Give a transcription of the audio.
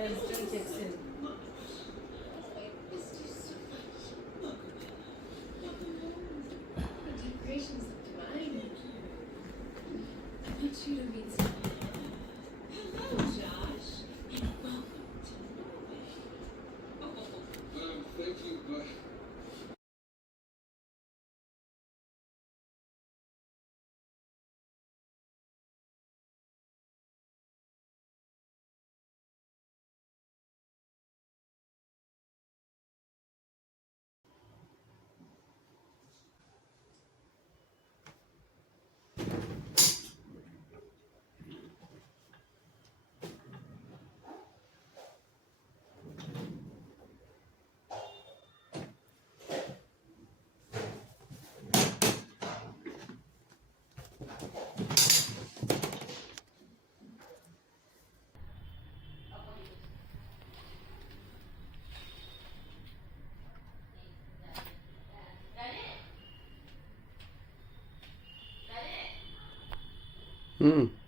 Resistance excel. Decorations look divine. I want you to meet someone. Hello, Josh. And welcome to Norway. Thank you, but Hmm.